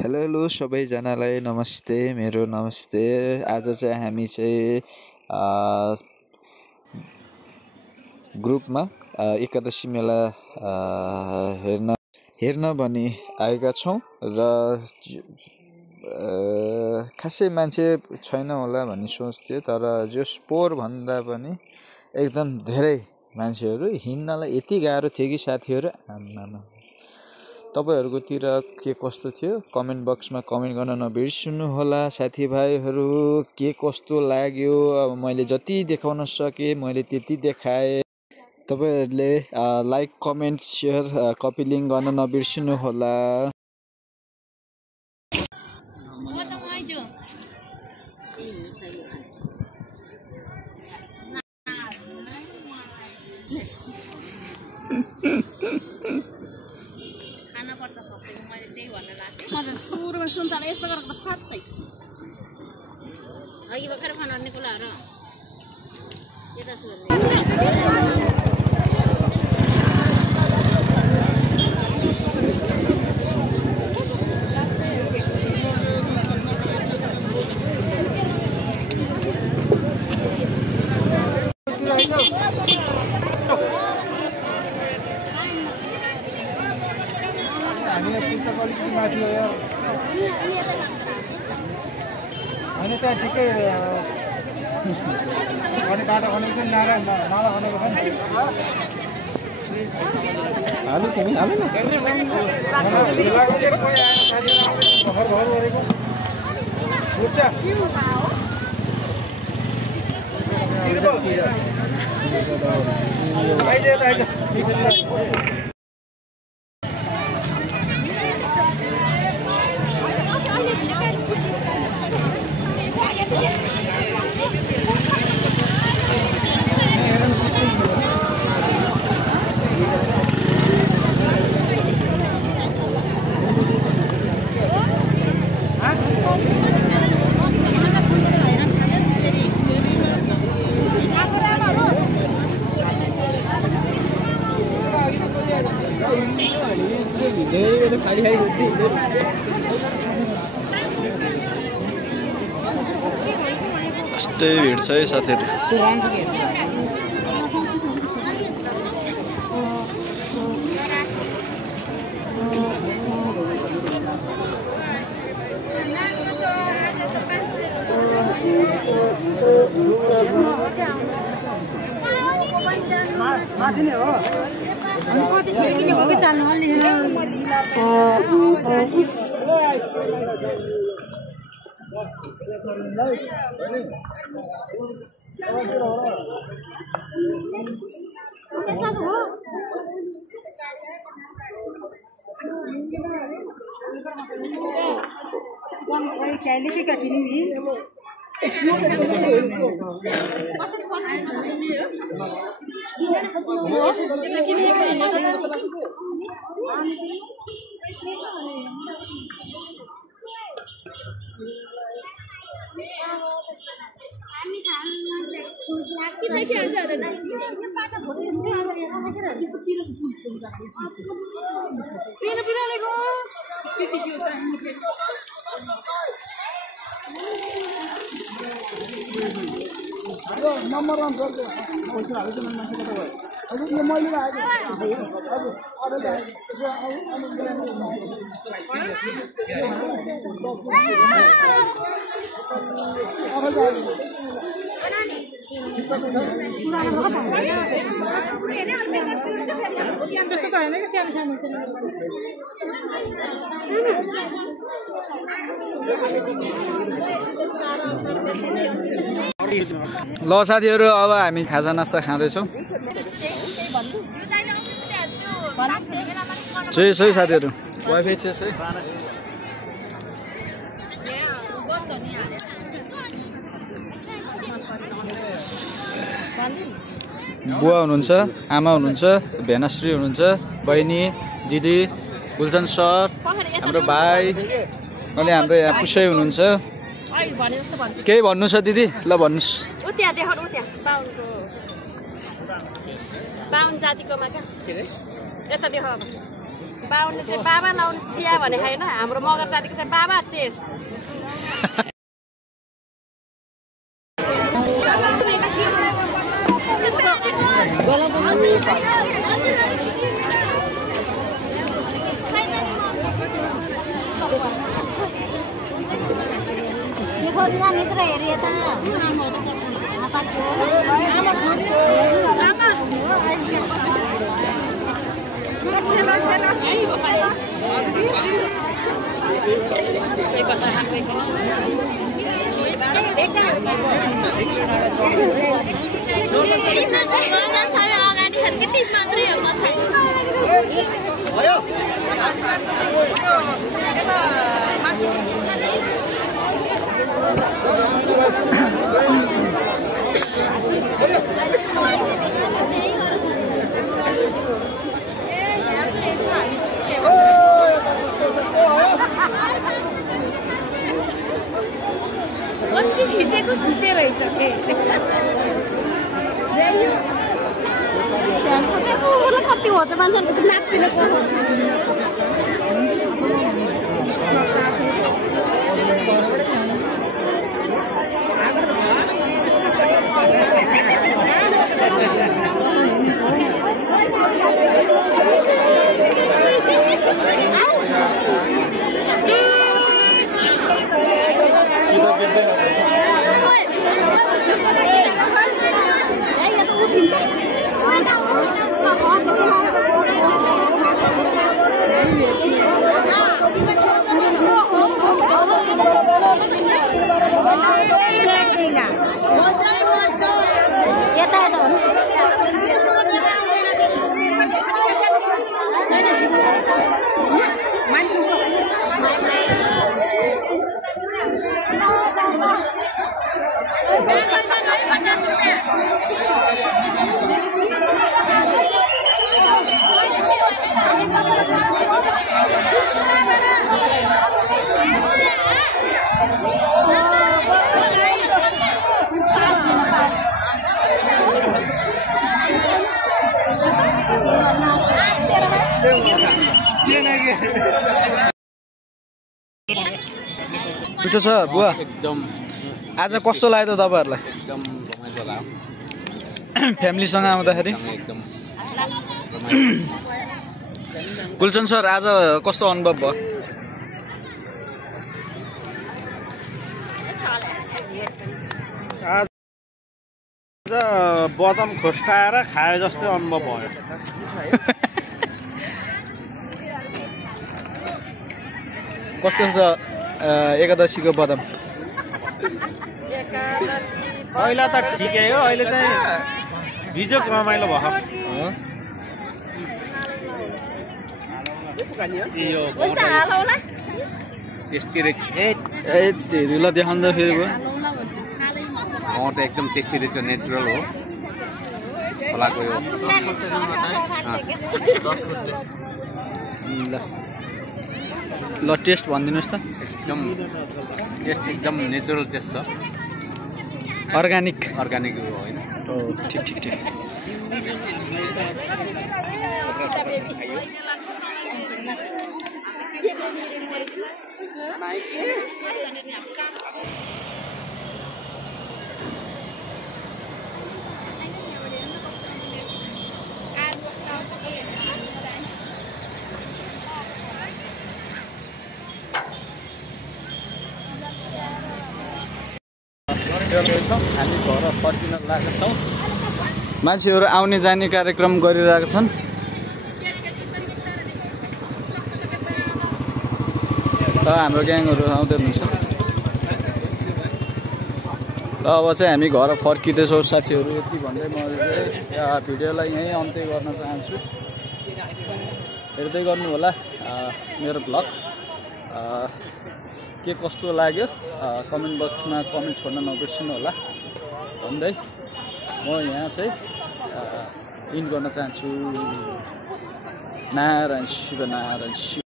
Hello सबैजनालाई नमस्ते। मेरो नमस्ते। आज चाहिँ हामी चाहिँ ग्रुपमा एकादशी मेला हेर्न भनी आएका छौँ र खासै मान्छे छैन होला भन्ने सोच्थ्यो, तर जस पोहोर भन्दा पनि एकदम धेरै मान्छेहरू हिँड्नलाई यति गाह्रो थियो कि साथीहरू। आम्मामा, तपाईहरुकोतिर के कस्तो थियो कमेन्ट बक्समा कमेन्ट गर्न नबिर्सनु होला। साथीभाइहरू के कस्तो लाग्यो, अब मैले जति देखाउन सके मैले त्यति देखाए। तपाईहरुले like comment share copy link गर्न नबिर्सनु होला। सुरुमा सुन्तला यस्तो गरेर त फाट्दै अघि भर्खर खान आउने कुराहरु यता सुन्ने अनि त्यहाँ ठिकै अनि काटा खनेको छ, नाला खनेको छ नि। हालु तिमी हालु न भर गरेको उठ्छ यस्तै भिड छ है साथीहरु। माथि नै हो नम्बर 1 गर्छ पैसा हाल्छ न मान्छे कता भयो अझै यो मैले आएको ल साथीहरु, अब हामी खाजा नास्ता खाँदैछौँ। सही साथीहरु, वाइफाई चाहिँ सही। बुवा हुनुहुन्छ, आमा हुनुहुन्छ, भेनाश्री हुनुहुन्छ, बहिनी, दिदी, गुलजन सर, हाम्रो भाइ, अनि हाम्रो यहाँ पुसै हुनुहुन्छ। केही भन्नु छ दिदी? ल भन्नुस्। बाहुन जातिको मा क्या यता देख अब बाहुनले चाहिँ बाबा लाउने चिया भने होइन हाम्रो मगर जातिको चाहिँ बाबा चेस खिचेको खिचे रहेछ के कति हो त मान्छेहरूको नाच्दिनको मिठो छ बुवा एकदम आज कस्तो लाग्यो त तपाईहरुलाई एकदम रमाइलो लाग्यो फ्यामिलीसँग आउँदाखेरि एकदम गुलचन सर आज कस्तो अनुभव भयो आज बदम खोस्टाएर खाए जस्तै अनुभव भयो कस्तो छ एकादशीको बदम पहिला त ठिकै हो अहिले चाहिँ बिजोक रमाइलो भयो टेस्टी रहेछ ए झेरीलाई देखाउँदा फेरि भयो त एकदम टेस्टी रहेछ नेचुरल हो खोलाको यो ल टेस्ट भनिदिनुहोस् त एकदम टेस्ट एकदम नेचुरल टेस्ट छ अर्ग्यानिक अर्ग्यानिक होइन ठिक ठिक ठिक हामी घर फर्किन लागेका छौँ मान्छेहरू आउने जाने कार्यक्रम गरिरहेका छन् र हाम्रो ग्याङहरू आउँदै हुनुहुन्छ र अब चाहिँ हामी घर फर्किँदैछौँ साथीहरू यति भन्दै म भिडियोलाई यहीँ अन्त्य गर्न चाहन्छु हेर्दै गर्नु होला मेरो भ्लग के कस्तो लाग्यो कमेन्ट बक्समा कमेन्ट छोड्न नबिर्सिनु होला भन्दै म यहाँ चाहिँ इन्ड गर्न चाहन्छु नारायण शिव नारायण शिव